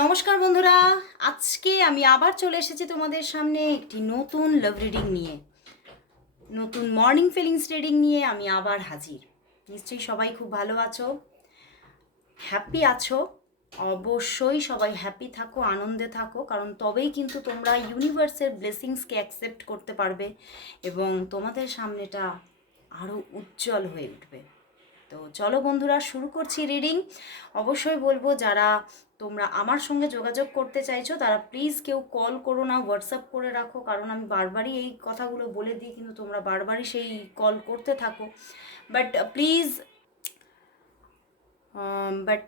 নমস্কার বন্ধুরা, আজকে আমি আবার চলে এসেছি তোমাদের সামনে একটি নতুন লাভ রিডিং নিয়ে। নতুন মর্নিং ফিলিংস রিডিং নিয়ে আমি আবার হাজির। নিশ্চয়ই সবাই খুব ভালো আছো হ্যাপি আছো, অবশ্যই সবাই হ্যাপি থাকো, আনন্দে থাকো, কারণ তবেই কিন্তু তোমরা ইউনিভার্সের ব্লেসিংসকে অ্যাকসেপ্ট করতে পারবে এবং তোমাদের সামনেটা আরও উজ্জ্বল হয়ে উঠবে। তো চলো বন্ধুরা, শুরু করছি রিডিং অবশ্যই বলব, যারা তোমরা আমার সঙ্গে যোগাযোগ করতে চাইছো, তারা প্লিজ কেউ কল করো না হোয়াটসঅ্যাপ করে রাখো, কারণ আমি বারবারই এই কথাগুলো বলে দিই, কিন্তু তোমরা বারবারই সেই কল করতে থাকো। বাট প্লিজ বাট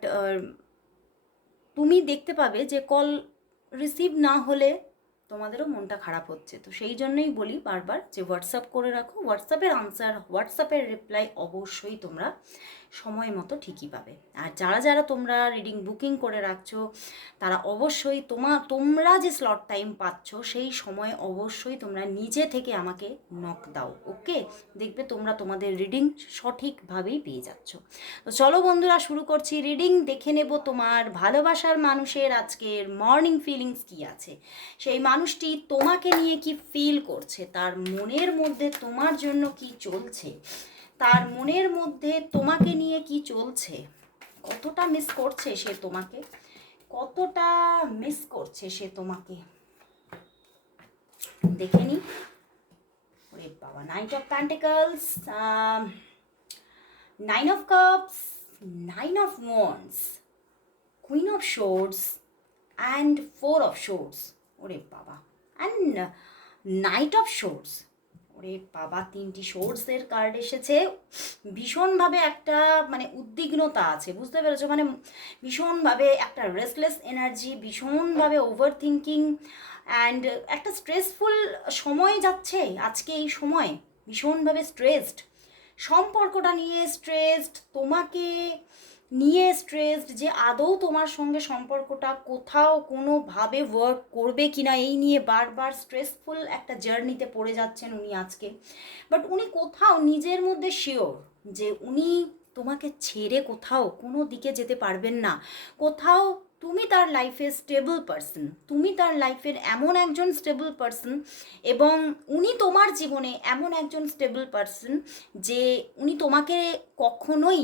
তুমি দেখতে পাবে যে কল রিসিভ না হলে তোমাদেরও মনটা খারাপ হচ্ছে। তো সেই জন্যই বলি বারবার যে হোয়াটসঅ্যাপ করে রাখো। হোয়াটসঅ্যাপের আনসার হোয়াটসঅ্যাপের রিপ্লাই অবশ্যই তোমরা সময় মতো ঠিকই পাবে। আর যারা যারা তোমরা রিডিং বুকিং করে রাখছো, তারা অবশ্যই তোমা, তোমরা যে স্লট টাইম পাচ্ছ, সেই সময় অবশ্যই তোমরা নিজে থেকে আমাকে নক দাও ওকে দেখবে তোমরা তোমাদের রিডিং সঠিকভাবেই পেয়ে যাচ্ছ। তো চলো বন্ধুরা, শুরু করছি রিডিং দেখে নেব তোমার ভালোবাসার মানুষের আজকের মর্নিং ফিলিংস কি আছে। সেই মানুষটি তোমাকে নিয়ে কি ফিল করছে? তার মনের মধ্যে তোমার জন্য কি চলছে? তার মনের মধ্যে তোমাকে নিয়ে কি চলছে? কতটা মিস করছে সে তোমাকে? কতটা মিস করছে সে তোমাকে? দেখে নি। ওরে বাবা knight of pentacles nine of cups nine of wands queen of swords and four of swords ওরে বাবা অ্যান্ড নাইট অফ শোর্স ওরে বাবা তিনটি সোর্সের কার্ড এসেছে। ভীষণভাবে একটা মানে উদ্বিগ্নতা আছে, বুঝতে পেরেছ? মানে ভীষণভাবে একটা রেস্টলেস এনার্জি ভীষণভাবে ওভার থিঙ্কিং অ্যান্ড একটা স্ট্রেসফুল সময় যাচ্ছে, আজকে এই সময়। ভীষণভাবে স্ট্রেসড সম্পর্কটা নিয়ে স্ট্রেসড তোমাকে নিয়ে স্ট্রেসড যে আদৌ তোমার সঙ্গে সম্পর্কটা কোথাও কোনোভাবে ওয়ার্ক করবে কি না এই নিয়ে বারবার স্ট্রেসফুল একটা জার্নিতে পড়ে যাচ্ছেন উনি আজকে। বাট উনি কোথাও নিজের মধ্যে শিওর যে উনি তোমাকে ছেড়ে কোথাও কোনো দিকে যেতে পারবেন না। কোথাও তুমি তার লাইফের স্টেবল পারসন তুমি তার লাইফের এমন একজন স্টেবল পারসন এবং উনি তোমার জীবনে এমন একজন স্টেবল পারসন যে উনি তোমাকে কখনোই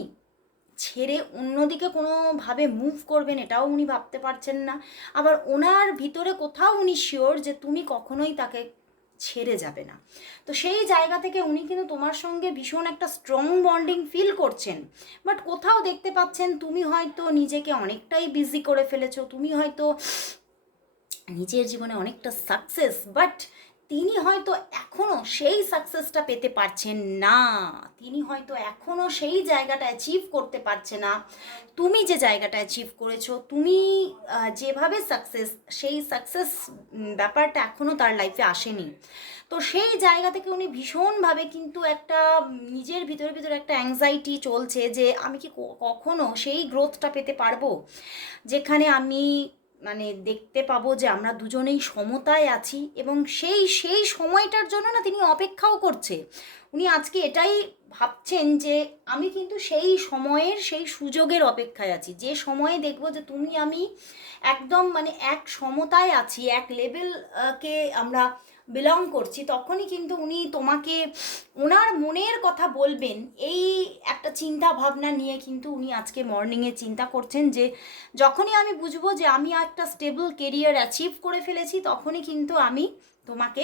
ছেড়ে অন্যদিকে কোনোভাবে মুভ করবেন এটাও উনি ভাবতে পারছেন না। আবার ওনার ভিতরে কোথাও উনি শিওর যে তুমি কখনোই তাকে ছেড়ে যাবে না। তো সেই জায়গা থেকে উনি কিন্তু তোমার সঙ্গে ভীষণ একটা স্ট্রং বন্ডিং ফিল করছেন। বাট কোথাও দেখতে পাচ্ছেন তুমি হয়তো নিজেকে অনেকটাই বিজি করে ফেলেছো, তুমি হয়তো নিজের জীবনে অনেকটা সাকসেস বাট তিনি হয়তো এখনও সেই সাকসেসটা পেতে পারছেন না। তিনি হয়তো এখনও সেই জায়গাটা অ্যাচিভ করতে পারছে না। তুমি যে জায়গাটা অ্যাচিভ করেছ, তুমি যেভাবে সাকসেস সেই সাকসেস ব্যাপারটা এখনও তার লাইফে আসেনি। তো সেই জায়গা থেকে উনি ভীষণভাবে কিন্তু একটা, নিজের ভিতরে ভিতরে একটা অ্যাংজাইটি চলছে যে আমি কি কখনো সেই গ্রোথটা পেতে পারব? যেখানে আমি মানে দেখতে পাবো যে আমরা দুজনেই সমতায় আছি এবং সেই সেই সময়টার জন্য না তিনি অপেক্ষাও করছে। উনি আজকে এটাই ভাবছেন যে আমি কিন্তু সেই সময়ের, সেই সুযোগের অপেক্ষায় আছি। যে সময়ে দেখব যে তুমি আমি একদম মানে এক সমতায় আছি, এক লেভেলকে আমরা বিলং করছি, তখনই কিন্তু উনি তোমাকে ওনার মনের কথা বলবেন। এই একটা চিন্তা ভাবনা নিয়ে কিন্তু উনি আজকে মর্নিংয়ে চিন্তা করছেন যে যখনই আমি বুঝব যে আমি একটা স্টেবল কেরিয়ার অ্যাচিভ করে ফেলেছি, তখনই কিন্তু আমি তোমাকে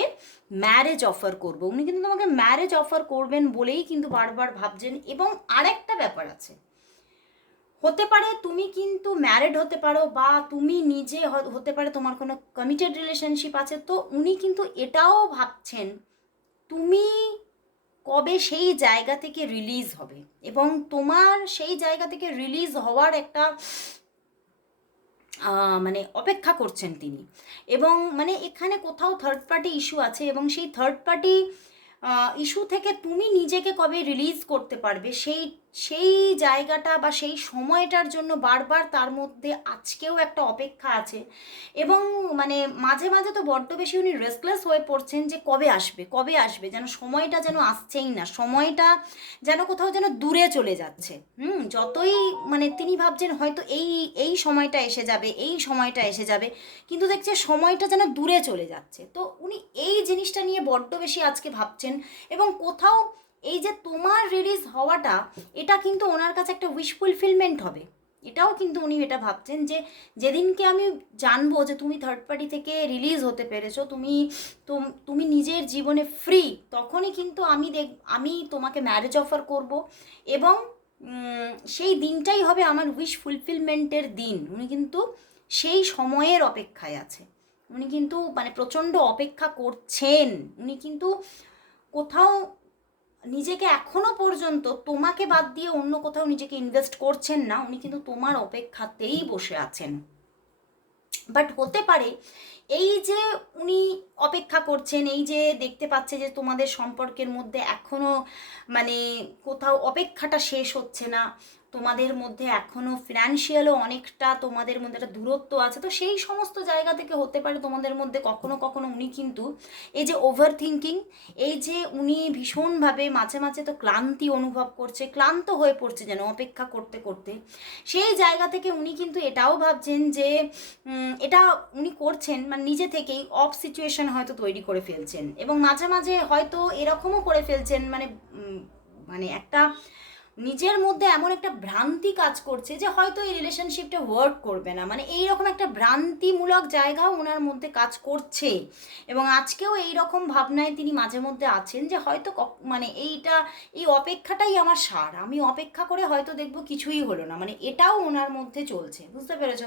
ম্যারেজ অফার করব। উনি কিন্তু তোমাকে ম্যারেজ অফার করবেন বলেই কিন্তু বারবার ভাবছেন এবং আরেকটা ব্যাপার আছে। হতে পারে তুমি কিন্তু ম্যারেড হতে পারো বা তুমি নিজে হতে পারে তোমার কোনো কমিটেড রিলেশনশিপ আছে, তো উনি কিন্তু এটাও ভাবছেন তুমি কবে সেই জায়গা থেকে রিলিজ হবে। এবং তোমার সেই জায়গা থেকে রিলিজ হওয়ার একটা মানে অপেক্ষা করছেন তিনি। এবং মানে এখানে কোথাও থার্ড পার্টি ইস্যু আছে এবং সেই থার্ড পার্টি ইস্যু থেকে তুমি নিজেকে কবে রিলিজ করতে পারবে, সেই সেই জায়গাটা বা সেই সময়টার জন্য বারবার তার মধ্যে আজকেও একটা অপেক্ষা আছে। এবং মানে মাঝে মাঝে তো বড্ড বেশি উনি রেস্টলেস হয়ে পড়ছেন যে কবে আসবে কবে আসবে? যেন সময়টা যেন আসছেই না, সময়টা যেন কোথাও যেন দূরে চলে যাচ্ছে। হুম, যতই মানে তিনি ভাবছেন হয়তো এই এই সময়টা এসে যাবে, এই সময়টা এসে যাবে, কিন্তু দেখছে সময়টা যেন দূরে চলে যাচ্ছে। তো উনি এই জিনিসটা নিয়ে বড্ড বেশি আজকে ভাবছেন এবং কোথাও এই যে তোমার রিলিজ হওয়াটা, এটা কিন্তু ওনার কাছে একটা উইশ ফুলফিলমেন্ট হবে। এটাও কিন্তু উনি এটা ভাবছেন যে, যেদিনকে আমি জানব যে তুমি থার্ড পার্টি থেকে রিলিজ হতে পেরেছ, তুমি, তোম- নিজের জীবনে ফ্রি তখনই কিন্তু আমি দেখ, আমি তোমাকে ম্যারেজ অফার করব এবং সেই দিনটাই হবে আমার উইশ ফুলফিলমেন্টের দিন। উনি কিন্তু সেই সময়ের অপেক্ষায় আছে। উনি কিন্তু মানে প্রচণ্ড অপেক্ষা করছেন। উনি কিন্তু কোথাও নিজেকে এখনও পর্যন্ত তোমাকে বাদ দিয়ে অন্য কোথাও নিজেকে ইনভেস্ট করছেন না, উনি কিন্তু তোমার অপেক্ষাতেই বসে আছেন। বাট হতে পারে এই যে উনি অপেক্ষা করছেন, এই যে দেখতে পাচ্ছে যে তোমাদের সম্পর্কের মধ্যে এখনও মানে কোথাও অপেক্ষাটা শেষ হচ্ছে না তোমাদের মধ্যে এখনও ফিনান্সিয়ালও অনেকটা তোমাদের মধ্যে একটা দূরত্ব আছে। তো সেই সমস্ত জায়গা থেকে হতে পারে তোমাদের মধ্যে কখনো কখনো উনি কিন্তু এই যে ওভার থিঙ্কিং এই যে উনি ভীষণভাবে মাঝে মাঝে তো ক্লান্তি অনুভব করছে, ক্লান্ত হয়ে পড়ছে যেন অপেক্ষা করতে করতে। সেই জায়গা থেকে উনি কিন্তু এটাও ভাবছেন যে এটা উনি করছেন মানে নিজে থেকেই অফ সিচুয়েশন হয়তো তৈরি করে ফেলছেন। এবং মাঝে মাঝে হয়তো এরকমও করে ফেলছেন মানে মানে একটা নিজের মধ্যে এমন একটা ভ্রান্তি কাজ করছে যে হয়তো এই রিলেশনশিপটা ওয়ার্ক করবে না। মানে এইরকম একটা ভ্রান্তিমূলক জায়গাও ওনার মধ্যে কাজ করছে। এবং আজকেও এই রকম ভাবনায় তিনি মাঝে মধ্যে আছেন যে হয়তো মানে এইটা, এই অপেক্ষাটাই আমার সার। আমি অপেক্ষা করে হয়তো দেখব কিছুই হলো না। মানে এটাও ওনার মধ্যে চলছে। বুঝতে পেরেছ?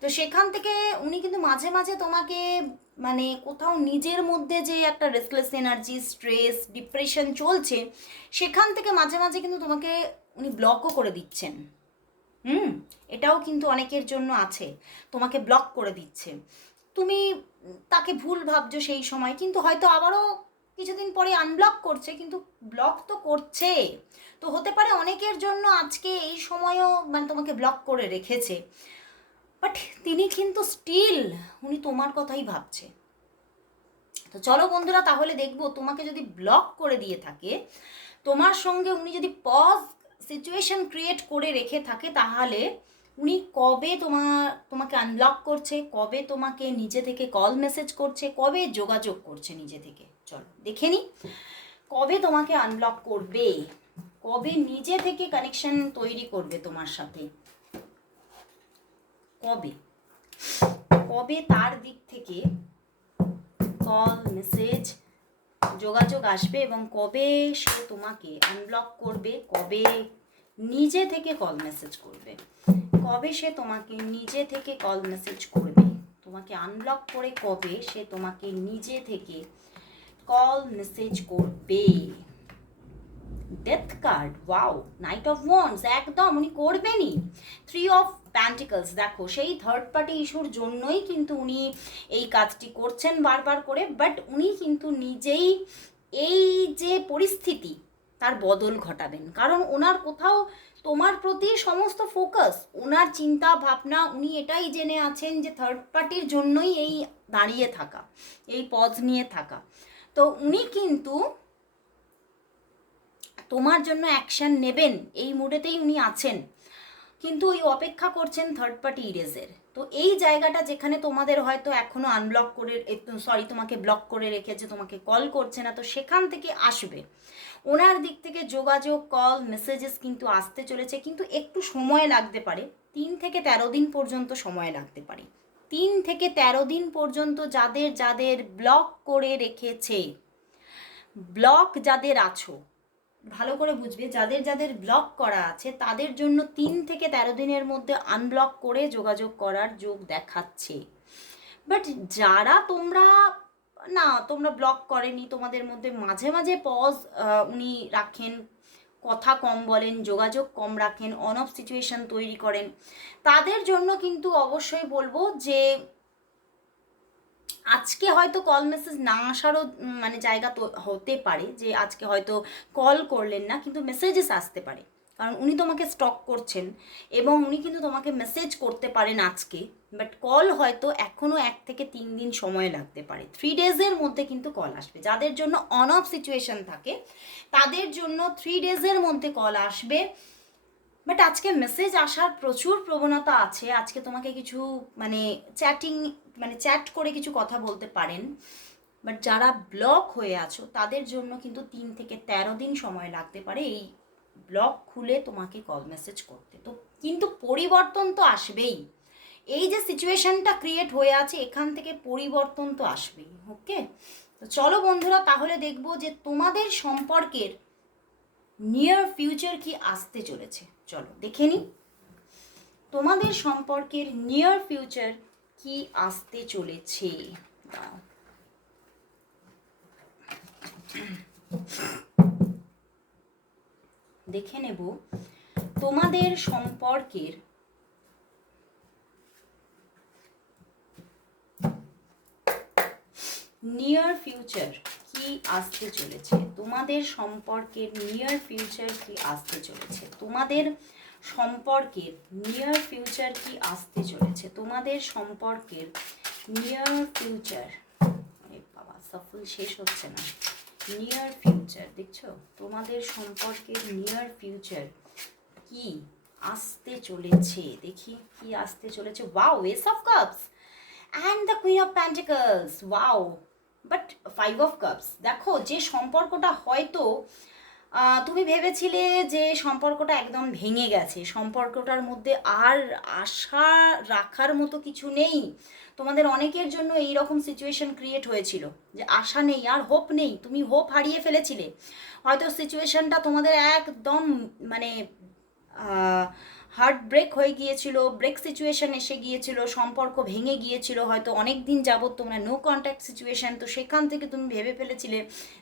তো সেখান থেকে উনি কিন্তু মাঝে মাঝে তোমাকে মানে কোথাও নিজের মধ্যে যে একটা রেস্টলেস এনার্জি স্ট্রেস ডিপ্রেশন চলছে, সেখান থেকে মাঝে মাঝে কিন্তু তোমাকে উনি ব্লকও করে দিচ্ছেন। হুম? এটাও কিন্তু অনেকের জন্য আছে। তোমাকে ব্লক করে দিচ্ছে। তুমি তাকে ভুল ভাবছ সেই সময়, কিন্তু হয়তো আবারও কিছুদিন পরে আনব্লক করছে, কিন্তু ব্লক তো করছে। তো হতে পারে অনেকের জন্য আজকে এই সময়ও মানে তোমাকে ব্লক করে রেখেছে। বাট তিনি কিন্তু স্টিল উনি তোমার কথাই ভাবছে। তো চলো বন্ধুরা, তাহলে দেখব তোমাকে যদি ব্লক করে দিয়ে থাকে, তোমার সঙ্গে উনি যদি পজ সিচুয়েশন ক্রিয়েট করে রেখে থাকে, তাহলে উনি কবে তোমার, তোমাকে আনব্লক করছে, কবে তোমাকে নিজে থেকে কল মেসেজ করছে, কবে যোগাযোগ করছে নিজে থেকে? চলো, দেখে নি। কবে তোমাকে আনব্লক করবে? কবে নিজে থেকে কানেকশন তৈরি করবে তোমার সাথে? কবে? কবে তার দিক থেকে কল মেসেজ যোগাযোগ আসবে এবং কবে সে তোমাকে আনব্লক করবে? কবে নিজে থেকে কল মেসেজ করবে? কবে সে তোমাকে নিজে থেকে কল মেসেজ করবে? তোমাকে আনব্লক করে কবে সে তোমাকে নিজে থেকে কল মেসেজ করবে? Death card wow knight of wands একদম, উনি করবেনই। থ্রি অফ প্যান্টিকলস দেখো, সেই থার্ড পার্টি ইস্যুর জন্যই কিন্তু উনি এই কাজটি করছেন বারবার করে বাট উনি কিন্তু নিজেই এই যে পরিস্থিতি, তার বদল ঘটাবেন। কারণ ওনার কোথাও তোমার প্রতি সমস্ত ফোকাস ওনার চিন্তা ভাবনা, উনি এটাই জেনে আছেন যে থার্ড পার্টির জন্যই এই দাঁড়িয়ে থাকা, এই পজ নিয়ে থাকা। তো উনি কিন্তু তোমার জন্য অ্যাকশন নেবেন, এই মুডেতেই উনি আছেন। কিন্তু ওই অপেক্ষা করছেন থার্ড পার্টি ইরেজের তো এই জায়গাটা যেখানে তোমাদের হয়তো এখনও আনব্লক করে সরি তোমাকে ব্লক করে রেখেছে, তোমাকে কল করছে না, তো সেখান থেকে আসবে। ওনার দিক থেকে যোগাযোগ কল মেসেজেস কিন্তু আসতে চলেছে, কিন্তু একটু সময় লাগতে পারে। তিন থেকে তেরো দিন পর্যন্ত সময় লাগতে পারে। তিন থেকে তেরো দিন পর্যন্ত যাদের যাদের ব্লক করে রেখেছে ব্লক যাদের আছো ভালো করে বুঝবে, যাদের যাদের ব্লক করা আছে, তাদের জন্য তিন থেকে তেরো দিনের মধ্যে আনব্লক করে যোগাযোগ করার যোগ দেখাচ্ছে। বাট যারা তোমরা, না, তোমরা ব্লক করেনি, তোমাদের মধ্যে মাঝে মাঝে পজ উনি রাখেন, কথা কম বলেন, যোগাযোগ কম রাখেন অন অফ সিচুয়েশন তৈরি করেন, তাদের জন্য কিন্তু অবশ্যই বলব যে আজকে হয়তো কল মেসেজ না আসারও মানে জায়গা তো হতে পারে যে আজকে হয়তো কল করলেন না, কিন্তু মেসেজেস আসতে পারে। কারণ উনি তোমাকে স্টক করছেন এবং উনি কিন্তু তোমাকে মেসেজ করতে পারেন আজকে বাট কল হয়তো এখনও এক থেকে তিন দিন সময় লাগতে পারে। থ্রি ডেজের মধ্যে কিন্তু কল আসবে। যাদের জন্য অন অফ সিচুয়েশন থাকে, তাদের জন্য থ্রি ডেজের মধ্যে কল আসবে। বাট আজকে মেসেজ আসার প্রচুর প্রবণতা আছে। আজকে তোমাকে কিছু মানে চ্যাটিং মানে চ্যাট করে কিছু কথা বলতে পারেন বাট যারা ব্লক হয়ে আছো, তাদের জন্য কিন্তু তিন থেকে তেরো দিন সময় লাগতে পারে এই ব্লক খুলে তোমাকে কল মেসেজ করতে। তো কিন্তু পরিবর্তন তো আসবেই। এই যে সিচুয়েশনটা ক্রিয়েট হয়ে আছে, এখান থেকে পরিবর্তন তো আসবেই ওকে তো চলো বন্ধুরা, তাহলে দেখব যে তোমাদের সম্পর্কের নিয়ার ফিউচার কি আসতে চলেছে। চলো, দেখে নিই। তোমাদের সম্পর্কের নিয়ার ফিউচার কি আসতে চলেছে? দাঁড়াও। দেখে নেব। তোমাদের সম্পর্কের নিয়ার ফিউচার কি আসতে চলেছে? তোমাদের সম্পর্কের নিয়ার ফিউচার কি আসতে চলেছে? তোমাদের সম্পর্কের নিয়ার ফিউচার কি আসতে চলেছে? তোমাদের সম্পর্কের নিয়ার ফিউচার বাবা সফল শেষ হচ্ছে না। নিয়ার ফিউচার দেখছ? তোমাদের সম্পর্কের নিয়ার ফিউচার কি আসতে চলেছে? দেখি কি আসতে চলেছে। Wow ace of cups and the queen of pentacles wow but five of cups দেখো, যে সম্পর্কটা হয়তো তুমি ভেবেছিলে যে সম্পর্কটা একদম ভেঙে গেছে। সম্পর্কটার মধ্যে আর আশা রাখার মতো কিছু নেই। তোমাদের অনেকের জন্য এই রকম সিচুয়েশন ক্রিয়েট হয়েছিল যে আশা নেই, আর হোপ নেই। তুমি হোপ হারিয়ে ফেলেছিলে। হয়তো সিচুয়েশনটা তোমাদের একদম মানে হার্ট ব্রেক হয়ে গিয়েছিল, ব্রেক সিচুয়েশন এসে গিয়েছিল, সম্পর্ক ভেঙে গিয়েছিল, হয়তো অনেক দিন যাবৎ তোমরা নো কন্ট্যাক্ট সিচুয়েশান তো সেখান থেকে তুমি ভেবে ফেলেছিলে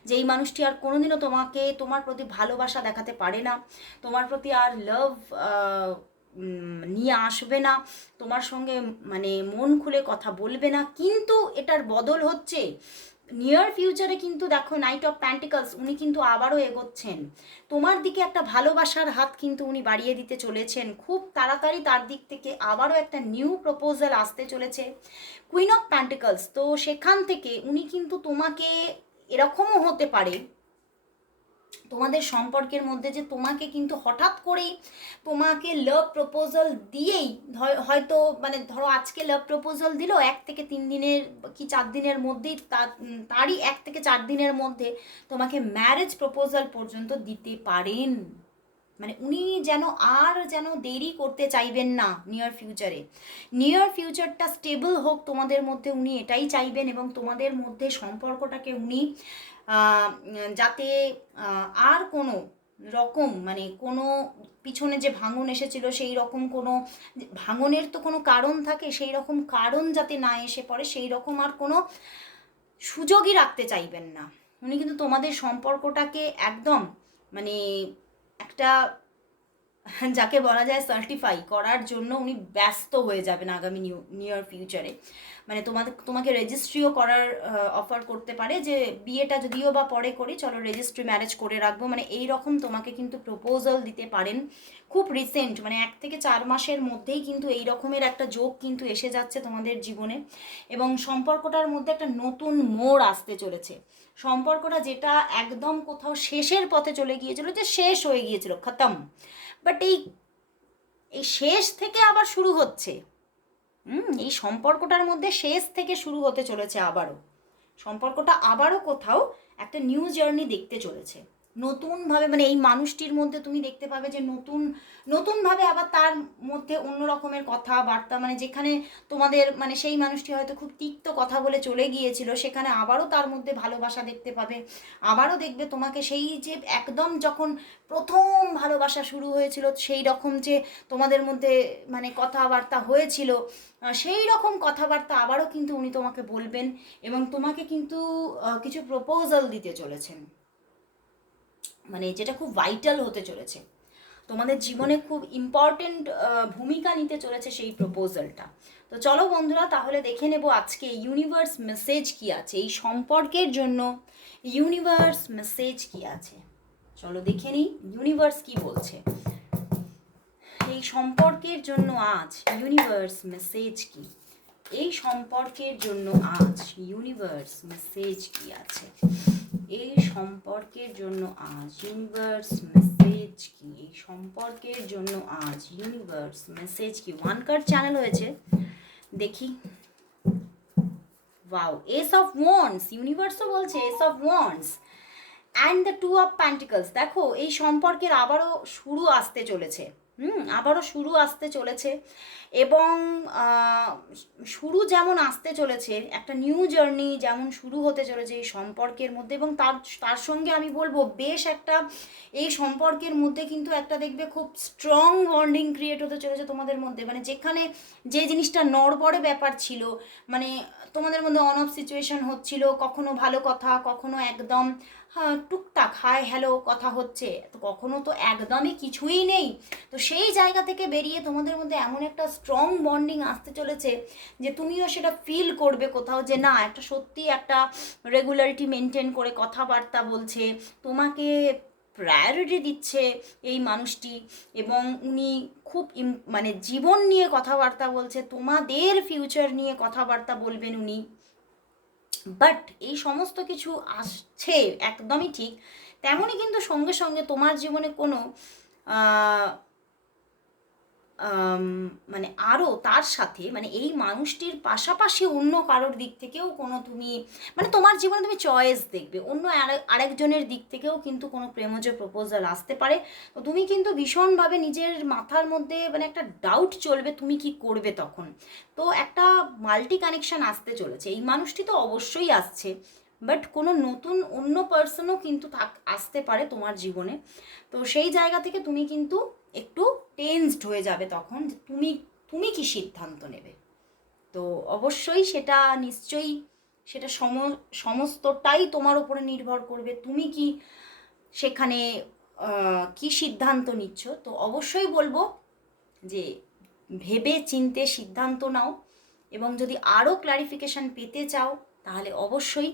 যে এই মানুষটি আর কোনোদিনও তোমাকে, তোমার প্রতি ভালোবাসা দেখাতে পারে না, তোমার প্রতি আর লাভ নিয়ে আসবে না, তোমার সঙ্গে মানে মন খুলে কথা বলবে না, কিন্তু এটার বদল হচ্ছে নিয়ার ফিউচারে কিন্তু দেখো নাইট অফ প্যান্টিকলস উনি কিন্তু আবারও এগোচ্ছেন। তোমার দিকে একটা ভালোবাসার হাত কিন্তু উনি বাড়িয়ে দিতে চলেছেন। খুব তাড়াতাড়ি তার দিক থেকে আবারও একটা নিউ প্রপোজাল আসতে চলেছে। কুইন অফ প্যান্টিকলস তো সেখান থেকে উনি কিন্তু তোমাকে এরকমও হতে পারে তোমাদের সম্পর্কের মধ্যে যে তোমাকে কিন্তু হঠাৎ করেই তোমাকে লাভ প্রপোজাল দিয়েই হয়তো মানে ধরো আজকে লাভ প্রপোজাল দিল, এক থেকে তিন দিনের কি চার দিনের মধ্যেই তার- তারই এক থেকে চার দিনের মধ্যে তোমাকে ম্যারেজ প্রপোজাল পর্যন্ত দিতে পারেন। মানে উনি যেন আর যেন দেরি করতে চাইবেন না নিয়ার ফিউচারে নিয়ার ফিউচারটা স্টেবল হোক তোমাদের মধ্যে উনি এটাই চাইবেন এবং তোমাদের মধ্যে সম্পর্কটাকে উনি যাতে আর কোনো রকম মানে কোনো পিছনে যে ভাঙন এসেছিল সেই রকম কোনো, ভাঙনের তো কোনো কারণ থাকে, সেই রকম কারণ যাতে না এসে পড়ে, সেই রকম আর কোনো সুযোগই রাখতে চাইবেন না। উনি কিন্তু তোমাদের সম্পর্কটাকে একদম মানে একটা যাকে বলা যায় সার্টিফাই করার জন্য উনি ব্যস্ত হয়ে যাবেন আগামী নিউ নিয়ার ফিউচারে মানে তোমাদের তোমাকে রেজিস্ট্রিও করার অফার করতে পারে যে বিয়েটা যদিও বা পরে করি, চলো রেজিস্ট্রি ম্যারেজ করে রাখব। মানে এই রকম তোমাকে কিন্তু প্রপোজাল দিতে পারেন খুব রিসেন্ট মানে এক থেকে চার মাসের মধ্যেই কিন্তু এই রকমের একটা যোগ কিন্তু এসে যাচ্ছে তোমাদের জীবনে। এবং সম্পর্কটার মধ্যে একটা নতুন মোড় আসতে চলেছে। সম্পর্কটা যেটা একদম কোথাও শেষের পথে চলে গিয়েছিল, যে শেষ হয়ে গিয়েছিল, খতম। বাট এই এই শেষ থেকে আবার শুরু হচ্ছে। হুম, এই সম্পর্কটার মধ্যে শেষ থেকে শুরু হতে চলেছে আবারও। সম্পর্কটা আবারও কোথাও একটা নিউ জার্নি দেখতে চলেছে। নতুনভাবে মানে এই মানুষটির মধ্যে তুমি দেখতে পাবে যে নতুন, নতুনভাবে আবার তার মধ্যে অন্য রকমের কথাবার্তা মানে যেখানে তোমাদের মানে সেই মানুষটি হয়তো খুব তিক্ত কথা বলে চলে গিয়েছিল, সেখানে আবারও তার মধ্যে ভালোবাসা দেখতে পাবে। আবারও দেখবে তোমাকে সেই যে একদম যখন প্রথম ভালোবাসা শুরু হয়েছিল, সেই রকম যে তোমাদের মধ্যে মানে কথাবার্তা হয়েছিল সেই রকম কথাবার্তা আবারও কিন্তু উনি তোমাকে বলবেন এবং তোমাকে কিন্তু কিছু প্রপোজাল দিতে চলেছেন। মানে যেটা খুব ভাইটাল হতে চলেছে। তোমাদের জীবনে খুব ইম্পর্টেন্ট ভূমিকা নিতে চলেছে সেই প্রপোজালটা তো চলো বন্ধুরা, তাহলে দেখে নেব আজকে ইউনিভার্স মেসেজ কি আছে, এই সম্পর্কের জন্য ইউনিভার্স মেসেজ কি আছে। চলো দেখে নিই ইউনিভার্স কি বলছে? এই সম্পর্কের জন্য আজ ইউনিভার্স মেসেজ কি? এই সম্পর্কের জন্য আজ ইউনিভার্স মেসেজ কি আছে? এই সম্পর্কের জন্য আজ ইউনিভার্স মেসেজ কি? এই সম্পর্কের জন্য আজ ইউনিভার্স মেসেজ কি? ওয়ান কার্ড চ্যানেল হয়েছে। দেখি। ওয়াও এস অফ ওয়ান্স ইউনিভার্সও বলছে ace of wands and the two of pentacles দেখো, এই সম্পর্কের আবারও শুরু আসতে চলেছে। হুম, আবারও শুরু আসতে চলেছে। এবং শুরু যেমন আসতে চলেছে, একটা নিউ জার্নি যেমন শুরু হতে চলেছে এই সম্পর্কের মধ্যে এবং তার তার সঙ্গে আমি বলব বেশ একটা, এই সম্পর্কের মধ্যে কিন্তু একটা দেখবে খুব স্ট্রং বন্ডিং ক্রিয়েট হতে চলেছে তোমাদের মধ্যে। মানে যেখানে যে জিনিসটা নড়বড়ে ব্যাপার ছিল মানে তোমাদের মধ্যে অন অফ সিচুয়েশন হচ্ছিল, কখনো ভালো কথা, কখনো একদম টুকটাক হাই হ্যালো, কথা হচ্ছে। তো কখনো তো একদমই কিছুই নেই। তো সেই জায়গা থেকে বেরিয়ে তোমাদের মধ্যে এমন একটা স্ট্রং বন্ডিং আসতে চলেছে যে তুমিও সেটা ফিল করবে কোথাও যে না, একটা সত্যি একটা রেগুলারিটি মেনটেন করে কথাবার্তা বলছে, তোমাকে প্রায়োরিটি দিচ্ছে এই মানুষটি এবং উনি খুব মানে জীবন নিয়ে কথাবার্তা বলছে, তোমাদের ফিউচার নিয়ে কথাবার্তা বলবেন উনি। বাট এই সমস্ত কিছু আসছে একদমই ঠিক। তেমনই কিন্তু সঙ্গে সঙ্গে তোমার জীবনে কোনো মানে আরও তার সাথে মানে এই মানুষটির পাশাপাশি অন্য কারোর দিক থেকেও কোনো তুমি মানে তোমার জীবনে তুমি চয়েস দেখবে। অন্য আরে- আরেকজনের দিক থেকেও কিন্তু কোনো প্রেমজ প্রপোজাল আসতে পারে। তো তুমি কিন্তু ভীষণভাবে নিজের মাথার মধ্যে মানে একটা ডাউট চলবে তুমি কি করবে তখন। তো একটা মাল্টি কানেকশন আসতে চলেছে। এই মানুষটি তো অবশ্যই আসছে। বাট কোনো নতুন অন্য পার্সনও কিন্তু থাক, আসতে পারে তোমার জীবনে। তো সেই জায়গা থেকে তুমি কিন্তু টেন্সড হয়ে যাবে তখন তুমি তুমি কি সিদ্ধান্ত নেবে? তো অবশ্যই সেটা নিশ্চয়ই, সেটা সম, সমস্তটাই তোমার উপরে নির্ভর করবে। তুমি কি সেখানে কি সিদ্ধান্ত নিচ্ছ? তো অবশ্যই বলব যে ভেবে চিনতে সিদ্ধান্ত নাও এবং যদি আরও ক্লারিফিকেশান পেতে চাও, তাহলে অবশ্যই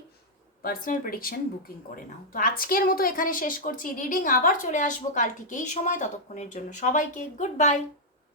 পার্সোনাল প্রেডিকশন বুকিং করে নাও। তো আজকের মতো এখানে শেষ করছি। রিডিং আবার চলে আসব কাল ঠিক এই সময়, ততক্ষণের জন্য সবাইকে গুড বাই।